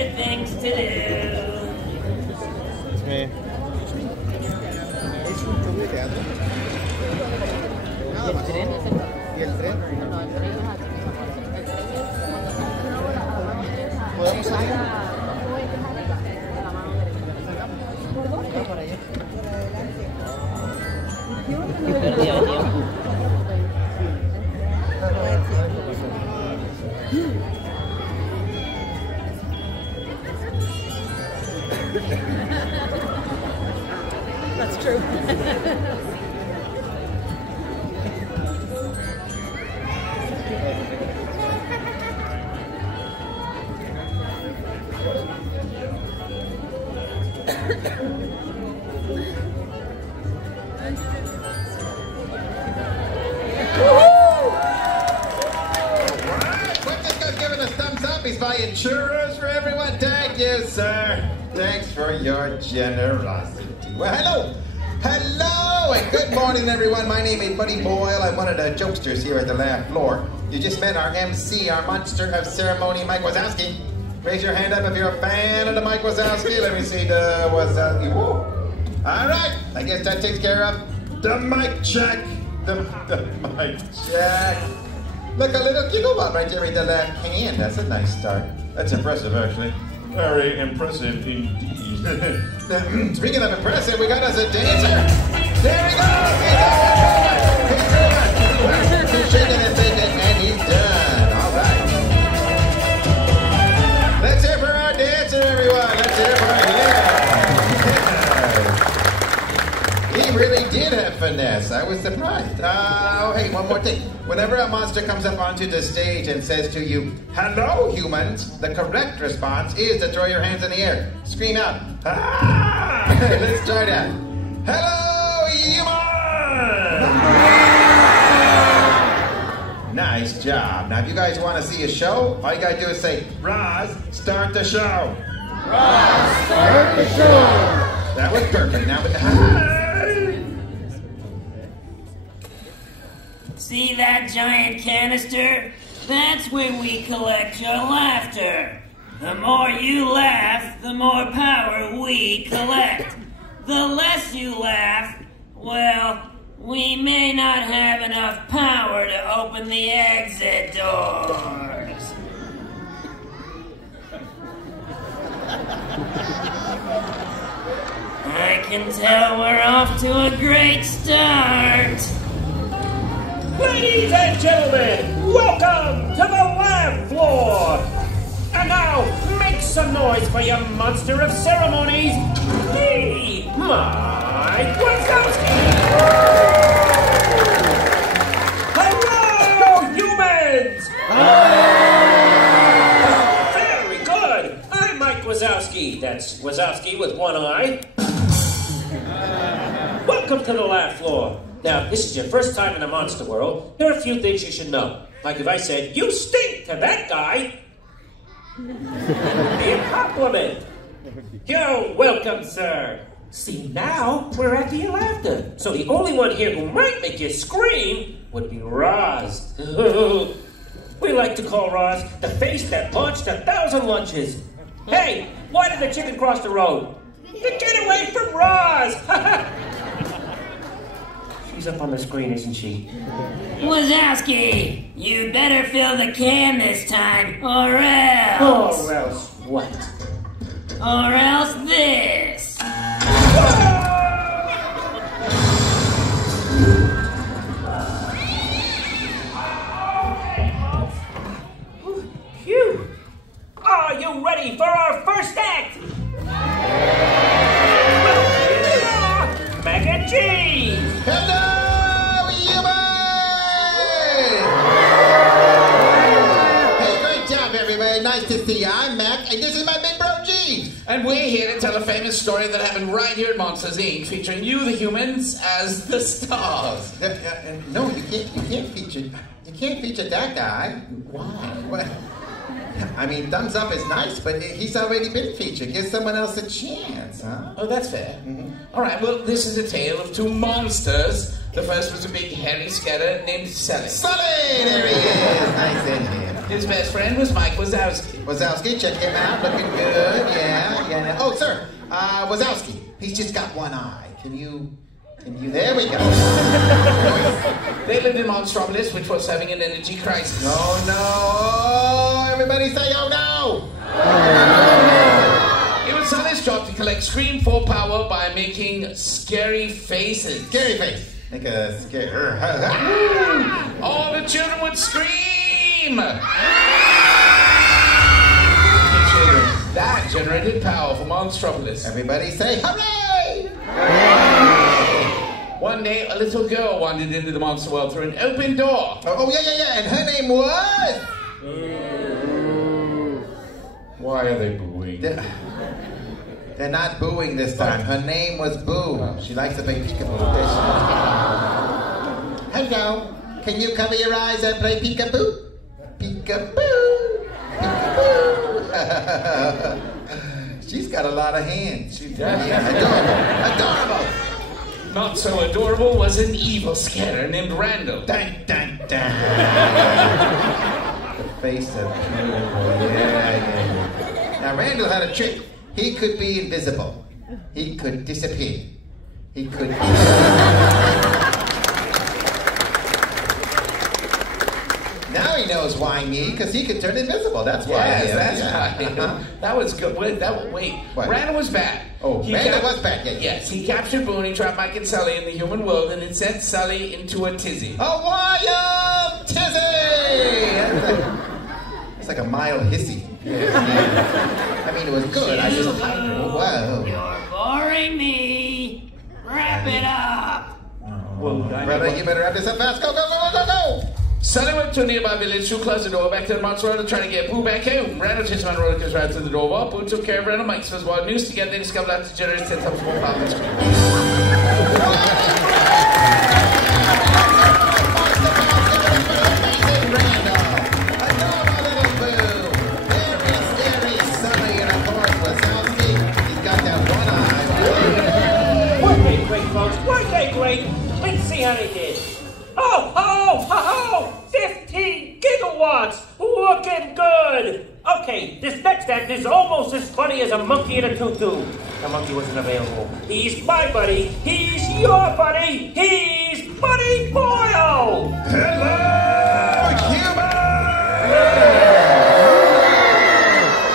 favorite things to do. It's me. Es un show de teatro. Nada más. ¿Y el tren? ¿Podemos salir? That's true. He's buying churros for everyone. Thank you, sir. Thanks for your generosity. Well, hello. Hello, and good morning, everyone. My name is Buddy Boyle. I'm one of the jokesters here at the Laugh Floor. You just met our MC, our monster of ceremony, Mike Wazowski. Raise your hand up if you're a fan of the Mike Wazowski. Let me see the Wazowski. Whoa. All right. I guess that takes care of the mic check. The mic check. Look, a little giggle bump right there in the left hand. That's a nice start. That's impressive, actually. Very impressive indeed. Speaking of impressive, we got us a dancer. There we go. He's done. He's shaking and bending, and he's done. All right. Let's hear for our dancer, everyone. Let's hear for him. He really did have finesse. I was surprised. Oh, hey, one more thing. Whenever a monster comes up onto the stage and says to you, "Hello, humans," the correct response is to throw your hands in the air. Scream out, "Ah!" Let's try that. Hello, humans! Nice job. Now, if you guys want to see a show, all you got to do is say, "Roz, start the show." Roz, start the show. That was perfect. Now, See that giant canister? That's where we collect your laughter. The more you laugh, the more power we collect. The less you laugh, well, we may not have enough power to open the exit doors. I can tell we're off to a great start. Ladies and gentlemen, welcome to the Laugh Floor! And now, make some noise for your monster of ceremonies, me, Mike Wazowski! Hello, humans! Very good! I'm Mike Wazowski. That's Wazowski with one eye. Welcome to the Laugh Floor. Now, if this is your first time in the monster world, there are a few things you should know. Like if I said, "You stink" to that guy, it would be a compliment. You're welcome, sir. See, now we're at the laughter. So the only one here who might make you scream would be Roz. We like to call Roz the face that launched 1,000 lunches. Hey, why did the chicken cross the road? To get away from Roz! She's up on the screen, isn't she? Wazowski, you better fill the can this time, or else. Or else what? Or else this. Phew! Are you ready for our first act? Well, here they are, Mac and Cheese! hello, everybody. Nice to see you. I'm Mac, and this is my big bro, G. And we're here to tell a famous story that happened right here at Monsters, Inc., featuring you, the humans, as the stars. No, you can't feature that guy. Why? What? I mean, thumbs up is nice, but he's already been featured. Give someone else a chance, huh? Oh, that's fair. All right, well, this is a tale of two monsters. The first was a big hairy scatter named Sully. Sully! There he is. Nice in here. His best friend was Mike Wazowski. Wazowski, check him out. Looking good. Yeah. Oh, sir. Wazowski. He's just got one eye. Can you... There we go. They lived in Monstropolis, which was having an energy crisis. Oh, no. Everybody say, oh, no. It was Sully's job to collect scream for power by making scary faces. Scary face. Make a scary... All the children would scream. That generated power for Monstropolis. Everybody say, hooray! One day, a little girl wandered into the monster world through an open door. Oh, yeah. And her name was... Why are they booing? They're not booing this time. Her name was Boo. She likes to play peekaboo. Hello. Can you cover your eyes and play peekaboo? Peekaboo. Peekaboo. She's got a lot of hands. She's adorable. Not so adorable was an evil scatter named Randall. Dang. The face of yeah. Now Randall had a trick. He could be invisible. He could disappear. He could... Now he knows why me, because he could turn invisible. That's why. Yes, that's why. That was good. Wait. What? Randall was bad. Oh, Randall was bad. Yeah. Yes, he captured Boo and he trapped Mike and Sully in the human world, and it sent Sully into a tizzy. A wild tizzy! It's like a mild hissy. I mean, it was good. I just... Whoa. You're boring me. Wrap it up. Brother, you better wrap this up fast. Go. Sully went to a nearby village to close the door back to the monster world and try to get Boo back home. Randall chased him on roller coaster right to the door. While Boo took care of Randall, Mike was wild news together. They discovered that to generate 10 times more power than scream. Great, folks. Weren't they great? Let's see how they did. Oh, 15 gigawatts! Looking good! Okay, this next act is almost as funny as a monkey in a tutu. The monkey wasn't available. He's my buddy. He's your buddy. He's Buddy Boyle! Hello, human!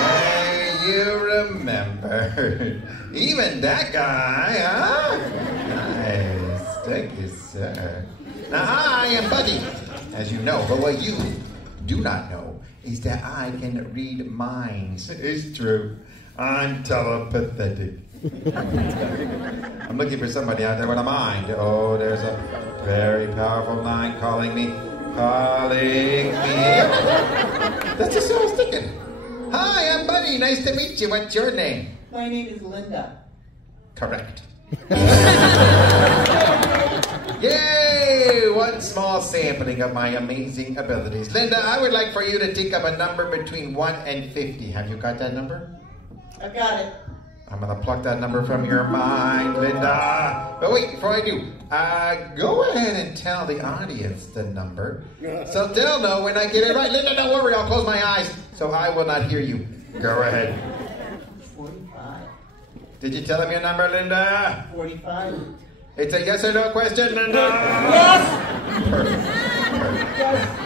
Hey, you remember. Even that guy, huh? Nice. Thank you, sir. Now, I am Buddy, as you know, but what you do not know is that I can read minds. It's true. I'm telepathic. I'm looking for somebody out there with a mind. Oh, there's a very powerful mind calling me. That's just so sticking. Hi, I'm Buddy. Nice to meet you. What's your name? My name is Linda. Correct. Yay! One small sampling of my amazing abilities. Linda, I would like for you to think of a number between 1 and 50. Have you got that number? I've got it. I'm going to pluck that number from your mind, Linda. But wait, before I do, go ahead and tell the audience the number. So they'll know when I get it right. Linda, don't worry, I'll close my eyes so I will not hear you. Go ahead. 45. Did you tell him your number, Linda? 45. It's a yes or no question, Linda. Yes! Perfect.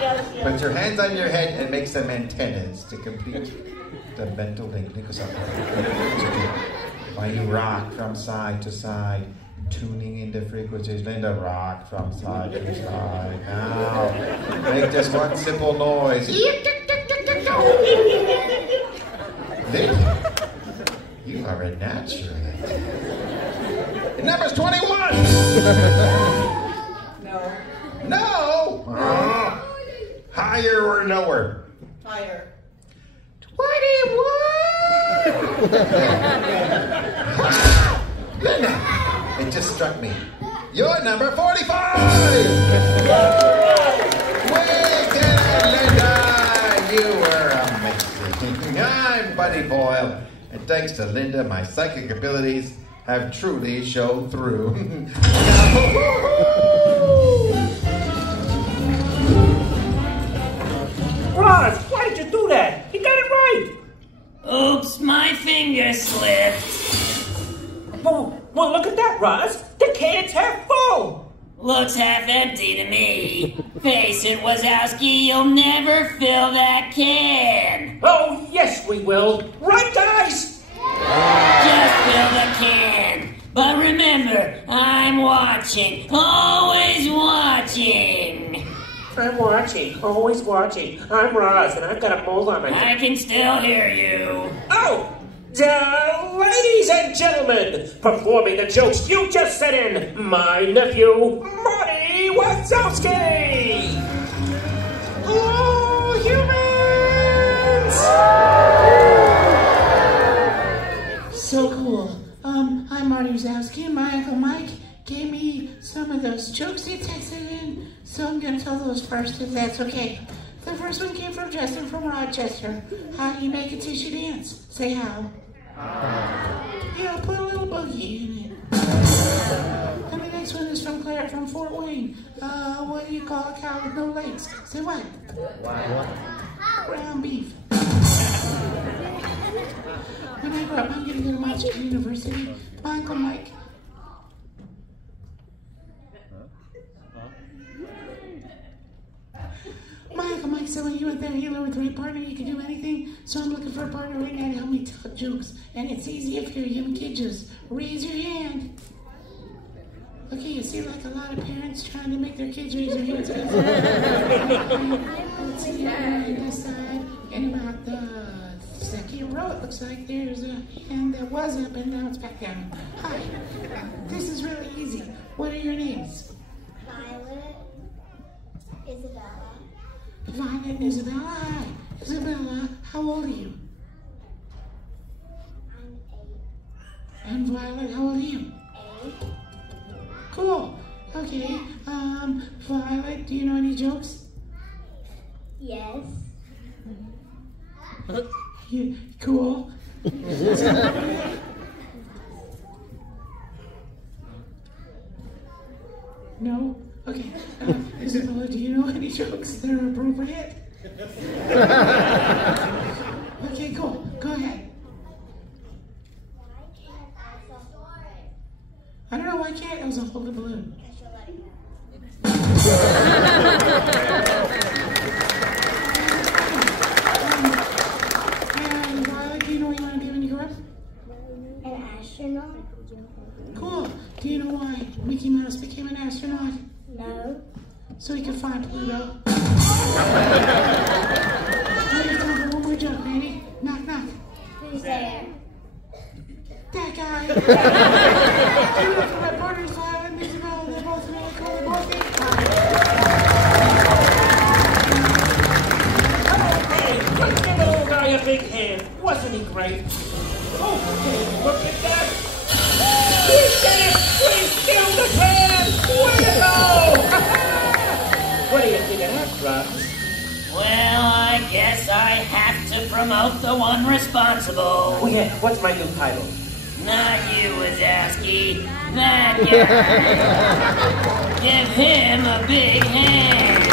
Yes. Put your hands on your head and make some antennas to complete the mental link. While you rock from side to side, tuning into frequencies. Linda, rock from side to side. Now, make just one simple noise. Linda, you are a natural. The number's 21! No? Higher or lower? Higher. 21! Linda, it just struck me. You're number 45! We did it, Linda! You were amazing. I'm Buddy Boyle, and thanks to Linda, my psychic abilities have truly shown through. Ross, why my finger slipped. Oh, well, look at that, Roz. The can's half full. Looks half empty to me. Face it, Wazowski, you'll never fill that can. Oh, yes, we will. Right, guys? Just fill the can. But remember, I'm watching. Always watching. I'm watching, always watching. I'm Roz, and I've got a mole on my I can still hear you. Oh! Ladies and gentlemen, performing the jokes you just sent in, my nephew, Mike Wazowski! Oh, humans! So cool. I'm Marty Wazowski, and my Uncle Mike gave me some of those jokes he texted in, so I'm gonna tell those first, if that's okay. The first one came from Justin from Rochester. How do you make a tissue dance? Say how. Yeah, put a little boogie in it. And the next one is from Claire from Fort Wayne. What do you call a cow with no legs? Say what? Ground beef. When I grow up, I'm gonna go to Monster University. My Uncle Mike. My Uncle Mike said when you went there, he learned with the right partner, you can do anything. So I'm looking for a partner right now to help me tell jokes. And it's easy if you're a young kid, just raise your hand. Okay, you see like a lot of parents trying to make their kids raise their hands. Let's see, on this side, and about the second row, it looks like there's a hand that was up and now it's back down. Hi, this is really easy. What are your names? Violet, Isabella. Violet and Isabella. Hi. Isabella, how old are you? I'm 8. And Violet, how old are you? 8. Cool. Okay. Violet, do you know any jokes? Yes. Yeah, cool. No? Okay. Isabella, do you know any jokes that are appropriate? Okay, cool. Go ahead. Why can't I story? I don't know why can't Elsa hold a balloon. Because you're letting go. And Violet, do you know what you want to be when you grow up? An astronaut? Cool. Do you know why Mickey Mouse became an astronaut? No. So he could find Pluto. Now you time for one more joke. Ready? Knock, knock. Who's there? That guy. You look for my partners, Violet and Isabella. They're both really cool. Both big. Hey, let's give the old guy a big hand. Wasn't he great? Okay, look at that. We did it! We killed the can! Way to go! What do you think of that, Roz? Well, I guess I have to promote the one responsible. Oh yeah, what's my new title? Not you, Wazowski. That guy. Give him a big hand.